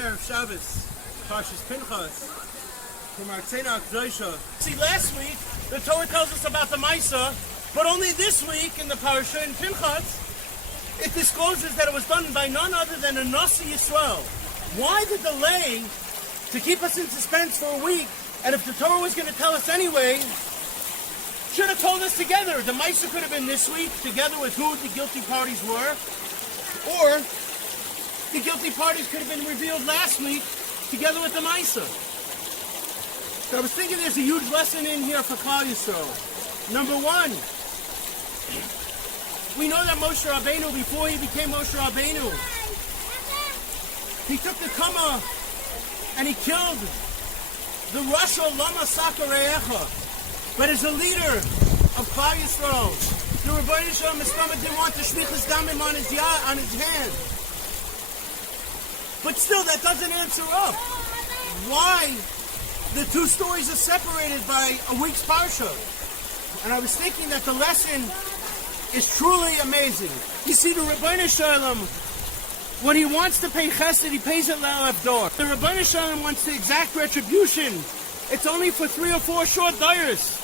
Erev Shabbos, Pashas Pנחas, from our Tzena Akdosha. See, last week, the Torah tells us about the Maisa, but only this week in the Parasha in Pנחas, it discloses that it was done by none other than a Nasi Yisrael. Why the delay to keep us in suspense for a week? And if the Torah was going to tell us anyway, should have told us together. The Maisa could have been this week, together with who the guilty parties were, or the guilty parties could have been revealed last week, together with the Maisa. So I was thinking there's a huge lesson in here for Klal Yisrael. Number one, we know that Moshe Rabbeinu, before he became Moshe Rabbeinu, he took the Kama and he killed the Rasha Lama Sakareyecha. But as a leader of Klal Yisrael, the Rebbeinu Shalom Mistama didn't want to shlichus damim on his hand. But still, that doesn't answer up why the two stories are separated by a week's parsha. And I was thinking that the lesson is truly amazing. You see, the Rebbeinu Shalom, when he wants to pay chesed, he pays it la'avdor. The Rebbeinu Shalom wants to exact retribution. It's only for 3 or 4 short dayers,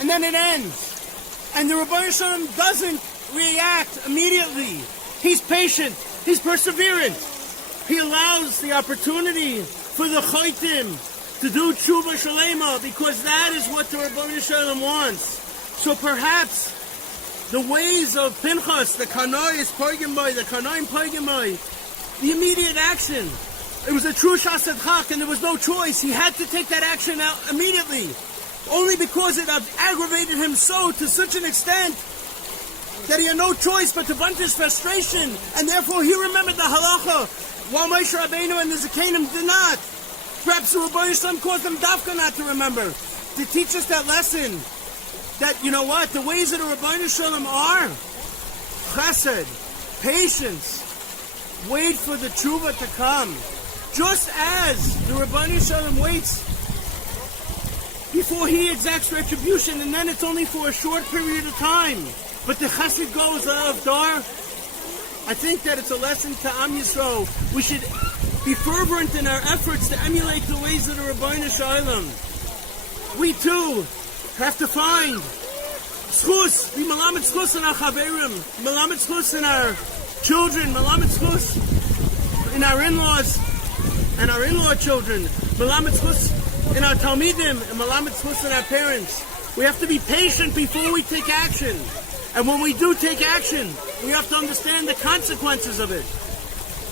and then it ends. And the Rebbeinu Shalom doesn't react immediately. He's patient. He's perseverant. He allows the opportunity for the chaitim to do tshuva shalema, because that is what the Rebbeinu Shalom wants. So perhaps the ways of Pנחas, the Kanayis Poigemai, the Kanayim Poigemai, the immediate action. It was a true Shasad Chak, and there was no choice. He had to take that action out immediately, only because it aggravated him to such an extent that he had no choice but to vent his frustration, and therefore he remembered the halacha, while Moshe Rabbeinu and the Zakanim did not. Perhaps the Rebbeinu Shalom caused them dafka not to remember, to teach us that lesson, that, you know what, the ways of the Rebbeinu Shalom are chesed, patience, wait for the tshuva to come. Just as the Rebbeinu Shalom waits before he exacts retribution, and then it's only for a short period of time, but the chesed goes of dar. I think that it's a lesson to Am Yisrael. We should be fervent in our efforts to emulate the ways of the Rebbeinu Shalom. We too have to find schus, be malamet schus in our chaverim, malamet schus in our children, malamet schus in our in-laws and our in-law children, malamet schus in our talmidim, and malamet schus in our parents. We have to be patient before we take action. And when we do take action, we have to understand the consequences of it.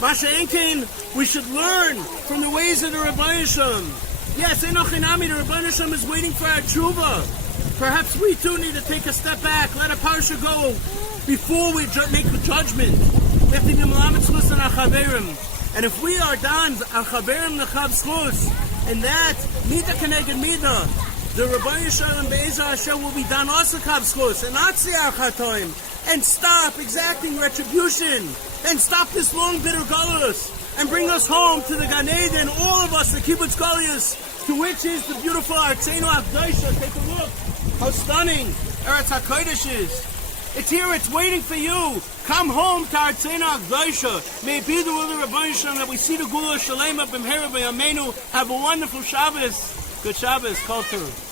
Masha Enkein, we should learn from the ways of the Rebbeinu Shalom. Yes, Enochinami, the Rebbeinu Shalom is waiting for our tshuva. Perhaps we too need to take a step back, let a parsha go before we make a judgment. We have to be malamet schus on our chaverim. And if we are done, our chaverim nechav schus, and that, mida keneged mida, the Rebbeinu Shalom Be'ezah Hashem will be done also kav schus, and not siach hatoim, and stop exacting retribution, and stop this long bitter galus, and bring us home to the Gan Eden, all of us, the kibbutz galus, to which is the beautiful Tzena Akdosha. Take a look how stunning Eretz HaKodesh is. It's here, it's waiting for you. Come home to our Tzena Akdosha. May it be the will of the Rebbeinu Shalom that we see the Gula Shalema B'mhera B'yameinu. Have a wonderful Shabbos. Good Shabbos, Kol Tov.